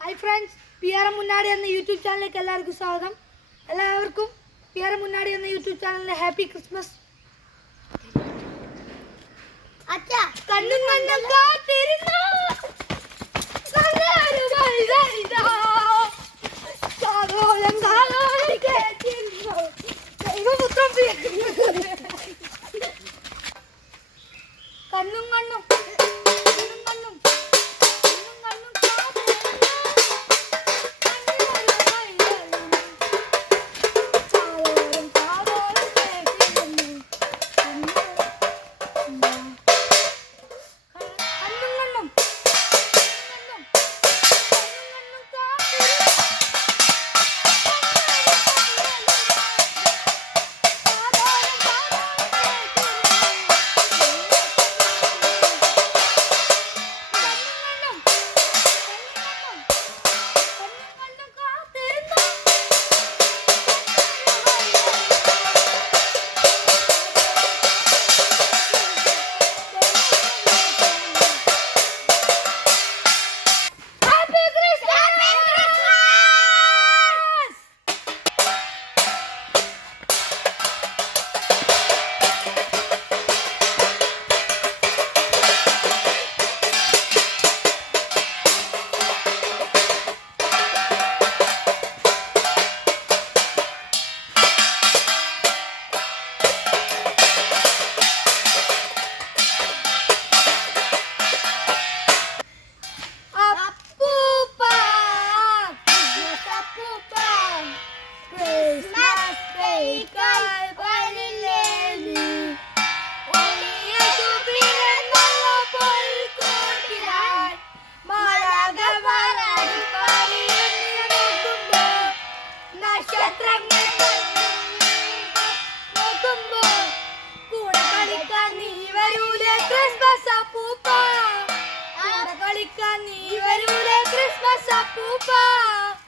Hi friends, PR മുന്നാടി എന്ന YouTube ചാനലിലേക്ക് എല്ലാവർക്കും സ്വാഗതം. എല്ലാവർക്കും PR മുന്നാടി എന്ന യൂട്യൂബ് ചാനലിലെ ഹാപ്പി ക്രിസ്മസ്. അച്ഛാ കണ്ണും കണ്ണും കാത്തിരുന്നു നല്ലൊരു വഴിതാ. കാതോരം കാതോരം കേട്ടിരുന്നു ദൈവപുത്രൻ പ്രിയ. കണ്ണും കണ്ണും Poopa!